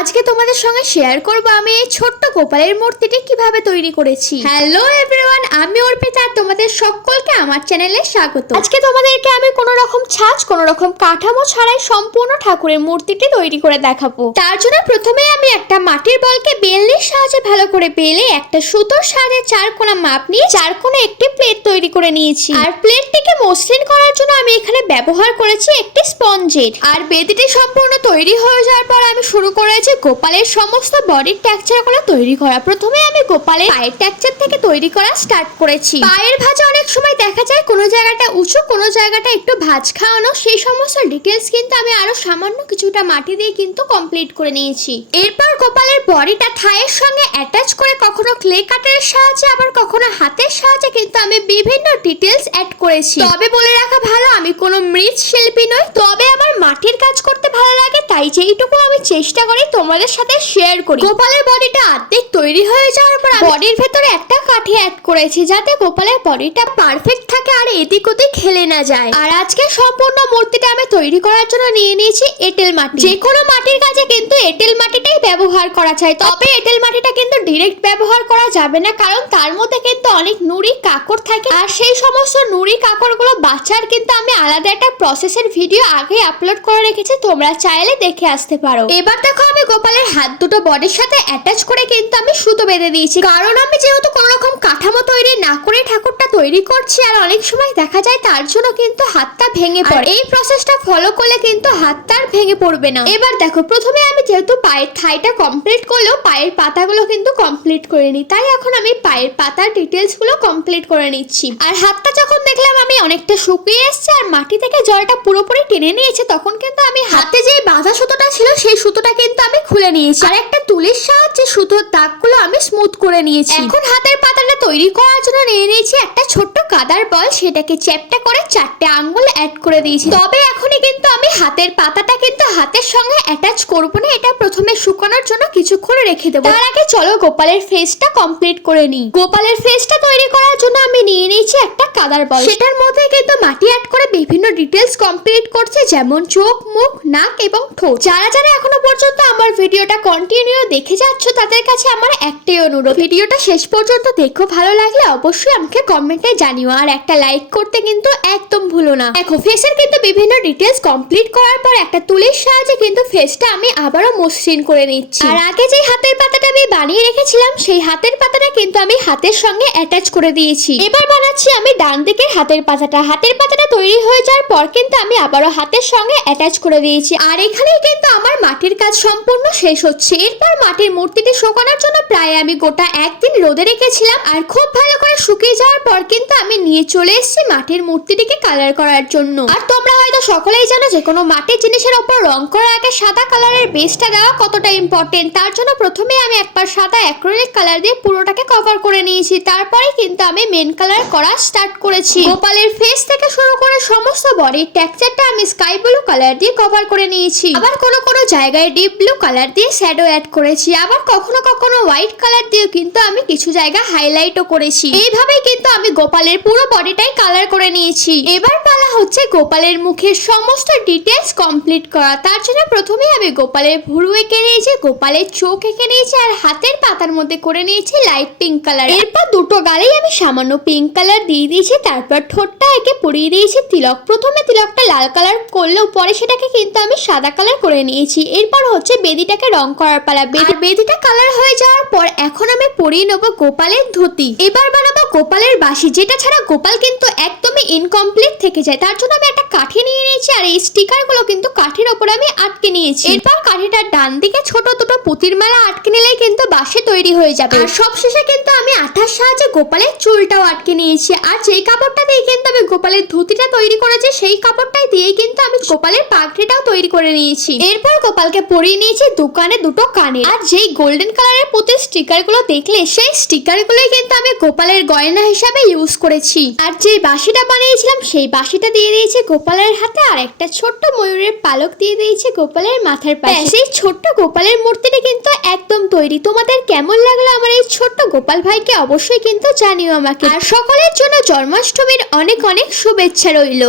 আজকে তোমাদের সঙ্গে শেয়ার করব আমি এই ছোট্ট গোপালের মূর্তিটি কীভাবে তৈরি করেছি। হ্যালো এভরিওয়ান আমি অর্পিতা তোমাদের সকলকে আমার চ্যানেলে স্বাগত। আজকে তোমাদেরকে আমি কোনো রকম ছাঁচ কোনো রকম কাঠামো ছাড়াই সম্পূর্ণ ঠাকুরের মূর্তিটি তৈরি করে দেখাবো। তার জন্য প্রথমে আমি একটা মাটির বলকে বেলনির সাহায্যে ভালো করে বেলে একটা সুতোর সাহায্যে চার কোনা মাপ নিয়ে চার কোনা একটি প্লেট তৈরি করে নিয়েছি। আর প্লেটটিকে মসৃণ করার জন্য আমি এখানে ব্যবহার করেছি একটি স্পঞ্জের আর বেদিটি সম্পূর্ণ তৈরি হয়ে যাওয়ার পর আমি শুরু করেছি গোপালের সমস্ত বডির টেক্সচারগুলো তৈরি করা। প্রথমে আমি গোপালের পায়ের টেক্সচার থেকে তৈরি করা স্টার্ট করেছি। পায়ের ভাঁজে অনেক সময় দেখা যায় কোনো জায়গাটা উঁচু, কোনো জায়গাটা একটু ভাজ খাওয়ানো। সেই সমস্ত ডিটেলস কিন্তু আমি আরও সামান্য কিছুটা মাটি দিয়ে কিন্তু কমপ্লিট করে নিয়েছি। এরপর গোপালের বডিটা থায়ের সঙ্গে অ্যাটাচ করে কখনো ক্লে কাটারের সাহায্যে, আবার কখনো হাতের সাহায্যে কিন্তু আমি বিভিন্ন ডিটেলস অ্যাড করেছি। তবে বলে রাখা ভালো, আমি কোনো মৃৎ শিল্পী নই। তবে আমার মাটির কাজ করতে ভালো লাগে, তাই যেইটুকু আমি চেষ্টা করি তোমাদের সাথে শেয়ার করি। গোপালের বডিটা অর্ধেক তৈরি হয়ে যাওয়ার পর বডির ভেতরে একটা কাঠি অ্যাড করেছি যাতে গোপালের বডিটা পারফেক্ট থাকে আর এদিক ওদিক খেলে না যায়। আর আজকে সম্পূর্ণ মূর্তিটা আমি তৈরি করার জন্য নিয়ে নিয়েছি এঁটেল মাটি। যে কোনো মাটির কাছে কিন্তু এঁটেল মাটিটাই ব্যবহার করা যায়। তবে এঁটেল মাটিটা কিন্তু ডিরেক্ট ব্যবহার করা যাবে না কারণ তার মধ্যে কিন্তু অনেক নুড়ি কাকড় থাকে। আর সেই সমস্ত নুড়ি কাকড়গুলো বাঁচার কিন্তু আমি আলাদা একটা প্রসেসের ভিডিও আগে আপলোড করে রেখেছি তোমরা চাইলে দেখে আসতে পারো। এবার দেখো আমি গোপালের হাত দুটো বডির সাথে অ্যাটাচ করে কিন্তু আমি সুতো বেঁধে দিয়েছি। কারণ আমি যেহেতু কোনো রকম কাঠামো তৈরি না করে ঠাকুরটা তৈরি করছি আর অনেক সময় দেখা যায় তার জন্য কিন্তু হাতটা ভেঙে পড়ে। এই প্রসেসটা ফলো করলে কিন্তু হাতটা আর ভেঙে পড়বে না। এবার দেখো প্রথমে আমি যেহেতু পায়ের থাইটা কমপ্লিট করলেও পায়ের পাতাগুলো কিন্তু কমপ্লিট করে নিই তাই এখন আমি পায়ের পাতার ডিটেলসগুলো কমপ্লিট করে নিচ্ছি। আর হাতটা যখন দেখলাম আমি অনেকটা শুকিয়ে এসছে আর মাটি থেকে জলটা পুরোপুরি টেনে নিয়েছে তখন কিন্তু আমি হাতে যে বাঁধা সুতোটা ছিল সেই সুতোটা কিন্তু আমি খুলে নিয়েছি। আর একটা তুলির সাহায্যে সুতোর দাগগুলো আমি স্মুথ করে নিয়েছি। এখন হাতের পাতাটা তৈরি করার জন্য নিয়ে নিয়েছি একটা ছোট্ট কাদার বল। সেটাকে চ্যাপটা করে চারটে আঙ্গুল অ্যাড করে দিয়েছি। তবে আমি হাতের পাতাটা কিন্তু হাতের সঙ্গে অ্যাটাচ করব না, এটা প্রথমে শুকানোর জন্য কিছুক্ষণ রেখে দেবো। তার আগে চলো গোপালের ফেসটা কমপ্লিট করে নিই। গোপালের ফেসটা তৈরি করার জন্য আমি নিয়ে নিয়েছি একটা কাদার বল। সেটার মধ্যে কিন্তু মাটি অ্যাড করে বিভিন্ন ডিটেলস কমপ্লিট করছে, যেমন চোখ, মুখ, নাক এবং ঠোঁট। যারা যারা এখনও পর্যন্ত আমার ভিডিওটা কন্টিনিউ দেখে যাচ্ছ, তাদের কাছে আমার একটাই অনুরোধ। ভিডিওটা শেষ পর্যন্ত দেখো, ভালো লাগলে অবশ্যই আমাকে কমেন্টে জানিও। আর একটা লাইক করতে কিন্তু একদম ভুলো না। দেখো ফেসের কিন্তু বিভিন্ন ডিটেলস কমপ্লিট করার পর একটা তুলির সাহায্যে কিন্তু ফেসটা আমি আবারও মসৃণ করে নিচ্ছি। আর আগে যে হাতের পাতাটা আমি বানিয়ে রেখেছিলাম, সেই হাতের পাতাটা কিন্তু আমি হাতের সঙ্গে অ্যাটাচ করে দিয়েছি। এবার বানাচ্ছি আমি ডান দিকের হাতের পাতাটা। হাতের পাতাটা তৈরি হয়ে যাওয়ার পর কিন্তু আমি আবারও হাতের সঙ্গে অ্যাটাচ করে দিয়েছি। আর এখানেই কিন্তু আমার মাটির কাজ সম্পূর্ণ শেষ হচ্ছে। এরপর মাটির মূর্তিটি শোকানোর জন্য প্রায় আমি গোটা একদিন রোদে রেখেছিলাম। আর খুব ভালো করে শুকিয়ে যাওয়ার পর কিন্তু আমি নিয়ে চলে এসেছি মাটির মূর্তিটিকে কালার করার জন্য। আর তোমরা হয়তো সকলেই জানো যে কোনো মাটির জিনিসের ওপর রং করার আগে সাদা কালারের বেসটা দেওয়া কতটা ইম্পর্টেন্ট তার জন্য প্রথমে আমি একবার সাদা অ্যাক্রিলিক কালার দিয়ে পুরোটাকে কভার করে নিয়েছি। তারপরে কিন্তু আমি মেন কালার করা স্টার্ট করেছি। গোপালের ফেস থেকে শুরু করে সমস্ত বডির টেক্সচারটা আমি স্কাই ব্লু কালার দিয়ে কভার করে নিয়েছি। আবার কোনো কোনো জায়গায় ডিপ ব্লু কালার দিয়ে শ্যাডো অ্যাড করেছি। আবার কখনো কখনো হোয়াইট কালার দিয়েও কিন্তু আমি কিছু জায়গা হাইলাইটও করেছি। এইভাবেই কিন্তু আমি গোপালের পুরো বডিটাই কালার করে নিয়েছি। এবার পালা হচ্ছে গোপালের মুখের সমস্ত ডিটেলস কমপ্লিট করা। তার জন্য প্রথমে আমি গোপালের ভুরু এঁকে নিয়েছি, গোপালের চোখ এঁকে নিয়েছি আর হাতের পাতার মধ্যে করে নিয়েছি লাইট পিঙ্ক কালার এরপর দুটো গালেই আমি সামান্য পিঙ্ক কালার দিয়ে দিয়েছি, তারপর ঠোঁটটা একে পরিয়ে দিয়েছি তিলক। প্রথমে তিলকটা লাল কালার করলেও পরে সেটাকে কিন্তু আমি সাদা কালার করে নিয়েছি। এরপর হচ্ছে বেদিটাকে রং করার পালা। বেদি বেদিটা কালার হয়ে যাওয়ার পর এখন আমি পরিয়ে নেব গোপালের ধুতি। এবার বানাবো গোপালের বাসি, যেটা ছাড়া গোপাল কিন্তু একদমই ইনকমপ্লিট থেকে যায়। তার জন্য আমি একটা কাঠি নিয়ে নিয়েছি আর এই স্টিকারগুলো কিন্তু কাঠির ওপর আমি আটকে নিয়েছি। এরপর কাঠিটার ডান দিকে ছোট দুটো পুতির মেলা আটকে নিলেই কিন্তু বাসে তৈরি হয়ে যাবে। আর সবশেষে কিন্তু আমি আঠার সাহায্যে গোপালের চুলটাও আটকে নিয়েছি। আর যেই কাপড়টা দিয়ে কিন্তু আমি গোপালের ধুতিটা তৈরি করেছি, সেই কাপড়টাই দিয়েই কিন্তু আমি গোপালের পাগড়িটাও তৈরি করে নিয়েছি। এরপর গোপালকে পরিয়ে নিয়েছি দোকানে দুটো কানে আর যেই গোল্ডেন কালারের প্রতি স্টিকারগুলো দেখলে সেই স্টিকার গুলোই কিন্তু আমি গোপালের গয়না হিসাবে ইউজ করেছি। আর যে বাঁশিটা বানিয়েছিলাম, সেই বাঁশিটা দিয়ে দিয়েছি গোপালের হাতে আর একটা ছোট্ট ময়ূরের পালক দিয়ে দিয়েছি গোপালের মাথার পাশে। সেই ছোট্ট গোপালের মূর্তিটি কিন্তু একদম তৈরি। তোমাদের কেমন লাগল আমার এই ছোট্ট গোপাল ভাইকে অবশ্যই কিন্তু জানিও আমাকে। আর সকলের জন্য জন্মাষ্টমীর অনেক অনেক শুভেচ্ছা রইল।